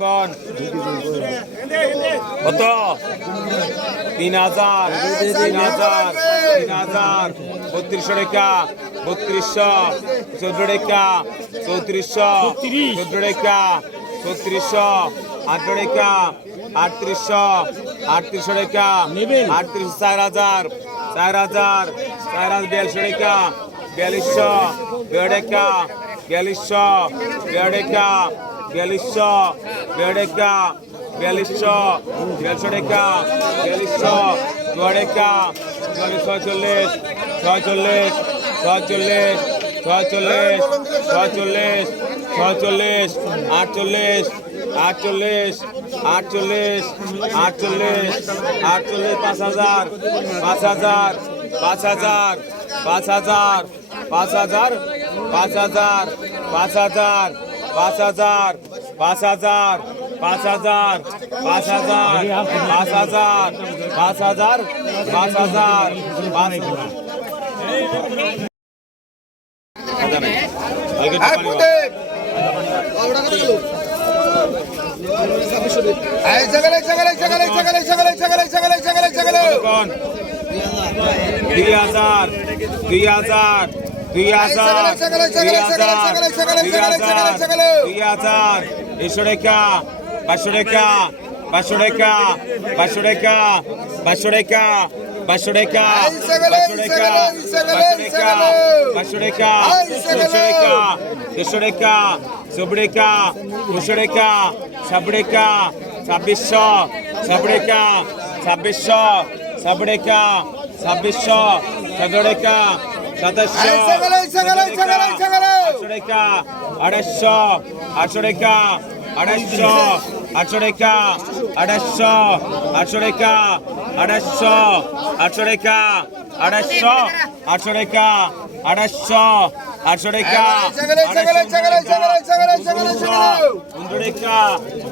কোন কত? তিন হাজার তিন হাজার তিন হাজার। বত্রিশশো টাকা বত্রিশশো চোদ্দ টাকা চৌত্রিশশো চোদ্দ টাকা চৌত্রিশশো আট টাকা আটত্রিশশো আটত্রিশশো টাকা আটত্রিশ চার হাজার চার হাজার চার হাজার বিয়াল্লিশশো টাকা বিয়াল্লিশশো বিয়া টাকা বিয়াল্লিশশো বিয়া টাকা বিয়াল্লিশশো বিয়া টাকা বিয়াল্লিশশো বিয়াল্লিশশো টাকা, বিয়াল্লিশশো দু টাকা চুয়াল্লিশ ছয়চল্লিশ ছয়চল্লিশ ছয়চল্লিশ ছয়চল্লিশ ছয়চল্লিশ ছয়চল্লিশ, আটচল্লিশ আটচল্লিশ আটচল্লিশ আটচল্লিশ আটচল্লিশ, পাঁচ হাজার পাঁচ হাজার পাঁচ হাজার পাঁচ হাজার পাঁচ হাজার পাঁচ হাজার পাঁচ হাজার পাঁচ হাজার পাঁচ হাজার পাঁচ হাজার পাঁচ হাজার পাঁচ হাজার পাঁচ হাজার পাঁচ হাজার পাঁচ দুই হাজার দুই হাজার দুই হাজার দুই হাজার দুই হাজার দুই হাজার একশো টাকা পাঁচশো টাকা পাঁচশো টাকা পাঁচশো টাকা পাঁচশো টাকা পাঁচশো টাকা পাঁচশো টাকা পাঁচশো টাকা পাঁচশো টাকা দুশো টাকা ছাব্বিশশো ছাব্বিশ টাকা ছাব্বিশশো ছাব্বিশ টাকা ছাব্বিশশো সতেরো টাকা সাতাশশো আটশো টাকা আড়াইশো আটশো টাকা আড়াইশো আটশো টাকা আড়াইশো আটশো টাকা আড়াইশো আটশো টাকা আড়াইশো আটশো টাকা আড়াইশো আটশো টাকা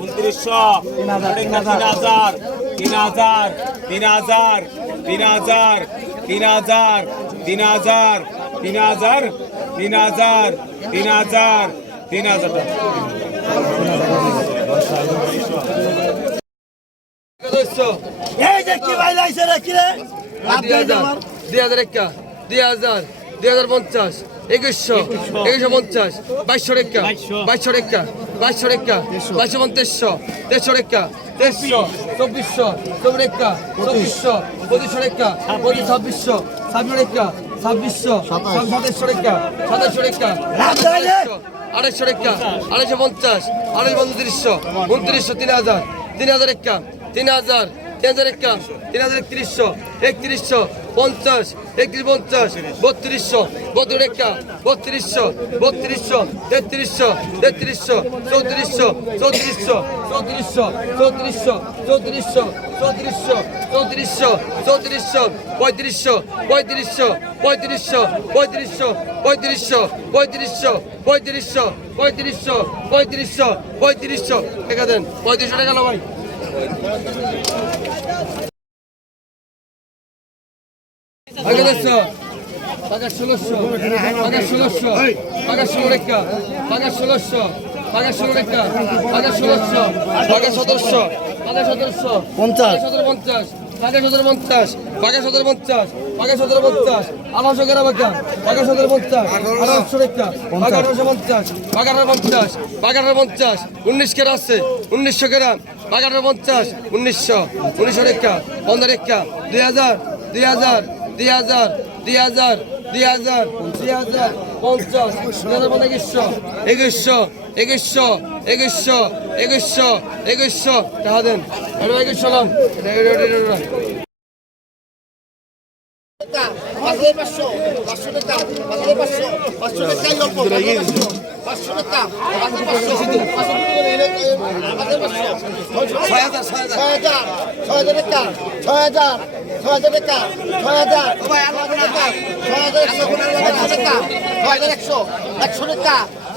উনত্রিশশো তিন হাজার তিন হাজার তিন হাজার তিন হাজার তিন হাজার তিন হাজার তিন হাজার তিন হাজার তিন হাজার তিন হাজার। এই যে কি ভাই লাইছে রে কি রে? দুই হাজার দুই হাজার একটা দুই হাজার দুই হাজার পঞ্চাশ একুশশো একুশশো পঞ্চাশ বাইশশো রেখা বাইশশো রেখা বাইশশো রেখা বাইশশো পঞ্চাশশো তেইশশো রেখা তেইশশো চব্বিশশো চব্বিশ রেখা চব্বিশশো পঁচিশশো রেখা পঁচিশ ছাব্বিশশো ছাব্বিশ রেখা ছাব্বিশশো সাতাইশশো রেখা সাতাইশশো রেখা আড়াইশো রেখা আড়াইশো পঞ্চাশ আড়াইশো উনত্রিশশো উনত্রিশশো তিন হাজার তিন হাজার রেখা তিন হাজার তিন হাজার একা তিন হাজার একত্রিশশো একত্রিশশো পঞ্চাশ একত্রিশ পঞ্চাশ বত্রিশশো বত্রিশ একা বত্রিশশো বত্রিশশো তেত্রিশশো তেত্রিশশো চৌত্রিশশো চৌত্রিশশো চৌত্রিশশো চৌত্রিশশো চৌত্রিশশো চৌত্রিশশো চৌত্রিশশো চৌত্রিশশো পঁয়ত্রিশশো পঁয়ত্রিশশো পঁয়ত্রিশশো পঁয়ত্রিশশো পঁয়ত্রিশশো পঁয়ত্রিশশো পঁয়ত্রিশশো পঁয়ত্রিশশো পঁয়ত্রিশশো পঁয়ত্রিশশো টাকা দেন পঁয়ত্রিশশো টাকা ভাই টাকা ষোলোশো টাকা ষোলোশো টাকা ষোলো রেখা টাকা ষোলোশো টাকা ষোলো রেখা টাকা ষোলোশো টাকা সতেরোশো টাকা সতেরোশো পঞ্চাশ। সতেরো পঞ্চাশ টাকা সতেরো পঞ্চাশ টাকা সতেরো পঞ্চাশ টাকা সতেরো পঞ্চাশ আঠারোশো গ্রাম টাকা টাকা সতেরো পঞ্চাশ আঠারোশো রেখা টাকা আঠারোশো পঞ্চাশ টাকা আঠারো পঞ্চাশ টাকা আঠারো পঞ্চাশ উনিশ কেরা আছে উনিশশো গ্রাম টাকা আঠারো পঞ্চাশ উনিশশো উনিশশো রেখা পনেরো রেখা দুই হাজার দুই হাজার দুই হাজার দুই হাজার দুই হাজার দুই হাজার পঞ্চাশ পঞ্চাশ একুশশো একুশশো একুশশো একুশশো একুশশো। টাকা দেন। একুশশো নাম। পাঁচশো পাঁচশো টাকা পাঁচশো পাঁচশো পাঁচশো অল্প পাঁচশো টাকা ছয় হাজার ছয় হাজার। ছয় হাজার টাকা ছয় হাজার। ছয় হাজার টাকা ছয় হাজার ছয় হাজার টাকা ছয় হাজার একশো একশো টাকা।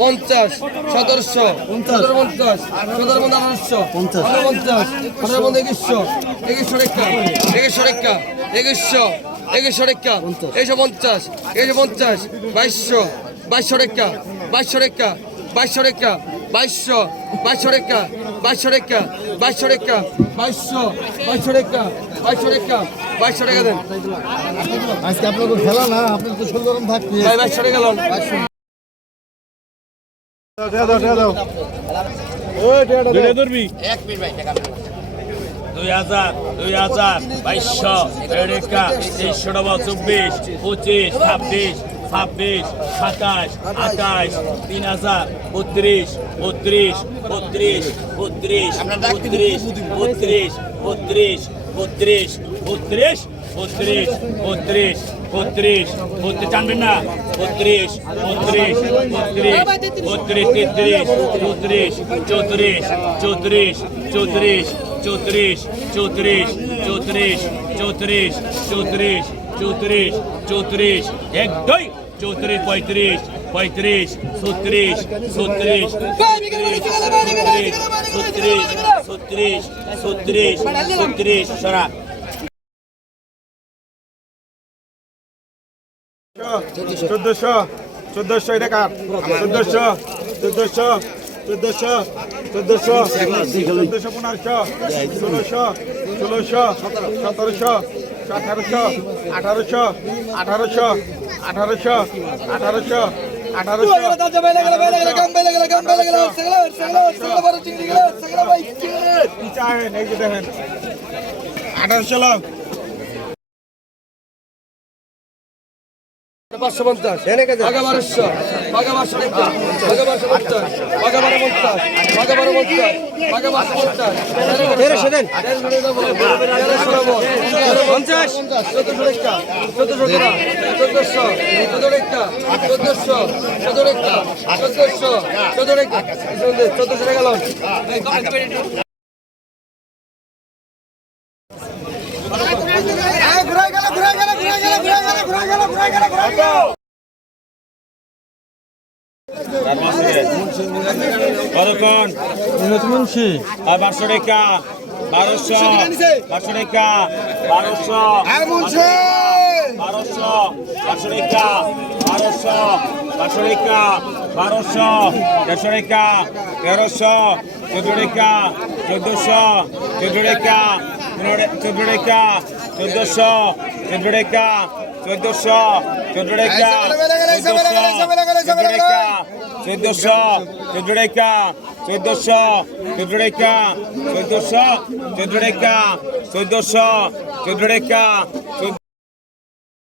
পঞ্চাশ সতেরোশো সতেরো পঞ্চাশ। সতেরো পঞ্চাশ আঠারোশো আঠারো পঞ্চাশ। আঠারো পঞ্চাশ একুশশো একুশশো টাকা একুশশো টাকা একুশশো একুশশো টাকা একশো পঞ্চাশ একশো পঞ্চাশ বাইশশো বাইশশো টাকা বাইশশো টাকা বাইশশো টাকা বাইশশো বাইশশো টাকা বাইশশো টাকা বাইশশো টাকা বাইশশো বাইশশো টাকা বাইশশো টাকা বাইশশো টাকা দেন। আজকে আপনার খেলা না আপনার তো গরম থাকবে বাইশশো টাকা লোন। দুই হাজার দুই হাজার বাইশশো রেখা তেইশশো টাকা চব্বিশ পঁচিশ ছাব্বিশ ছাব্বিশ সাতাশ আঠাশ তিন হাজার বত্রিশ বত্রিশ বত্রিশ বত্রিশ বত্রিশ বত্রিশ বত্রিশ বত্রিশ বত্রিশ বত্রিশ বত্রিশ বত্রিশ বত্রিশ টানবেন না বত্রিশ বত্রিশ বত্রিশ বত্রিশ তেত্রিশ চৌত্রিশ চৌত্রিশ চৌত্রিশ চৌত্রিশ চৌত্রিশ চৌত্রিশ চৌত্রিশ চৌত্রিশ চৌত্রিশ চৌত্রিশ চৌত্রিশ এক দুই চৌত্রিশ পঁয়ত্রিশ পঁয়ত্রিশ, ছত্রিশ ছত্রিশ ছত্রিশ ছত্রিশ ছত্রিশ ছত্রিশ ছত্রিশ সরা চোদ্দশো চোদ্দশো এটা কার চোদ্দশো চোদ্দশো চোদ্দশো চোদ্দশো চোদ্দশো, পনেরোশো, ষোলোশো ষোলোশো, সতেরোশো আঠারোশো আঠারোশো আঠারোশো আঠারোশো আঠারোশো আঠারোশো আঠারোশো লোক পাঁচশো পঞ্চাশ বাঘা বারোশো বাঘা বারোশো পঞ্চাশ বারো পঞ্চাশ বাঘা বারো পঞ্চাশ বাঘা বারোশো পঞ্চাশ তেরোশো দেন পঞ্চাশ চোদ্দশো চোদ্দশো টাকা চোদ্দশো চোদ্দ টাকা চোদ্দশো চোদ্দ টাকা চোদ্দশো চোদ্দ টাকা চোদ্দশো টাকা লোন ঘুরে গেল ঘুরে গেল ঘুরে গেল ঘুরে গেল কতক্ষণ আর বারোশো টাকা বারোশো বারোশো টাকা বারোশো বারোশো বারোশো টাকা বারোশো বারোশো টাকা বারোশো দেড়শো টাকা চোদ্দ টাকা চোদ্দশো চোদ্দ টাকা চোদ্দশো চোদ্দ টাকা চোদ্দশো চোদ্দ টাকা চোদ্দশো চোদ্দ টাকা চোদ্দশো চোদ্দ টাকা